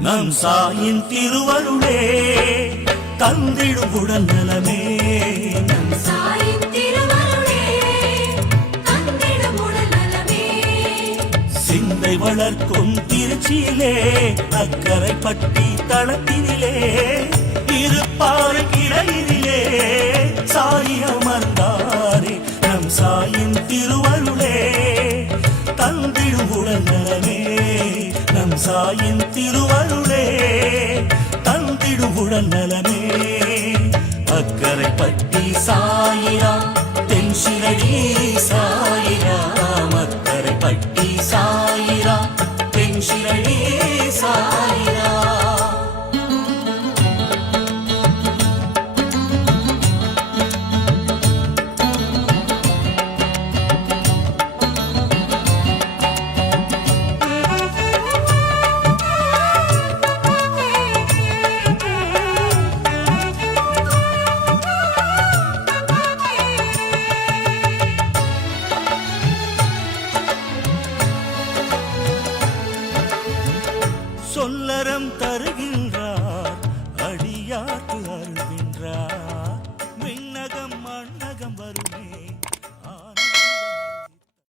நம் சாயின் திருவருளே தந்திடும் உடல் நலமே. நம் சாயின் திருவருளே தந்திடும் உடல் நலமே. சிந்தை வளர்க்கும் திருச்சியிலே அக்கரைப்பட்டி தளத்தினிலே இருப்பாறு கிடையிலே சாயி அமர்ந்தாரே. நம் சாயின் திருவருளே தந்திடும் உடல் நலமே. நம் சாயின் திருவருளே தந்திடும் உடல் நலமே. அக்கரைப்பட்டி சாயிராம் தென்சிரடி சாயிராம். அக்கரைப்பட்டி சாயிராம் தென்சிரடி சாயிராம்.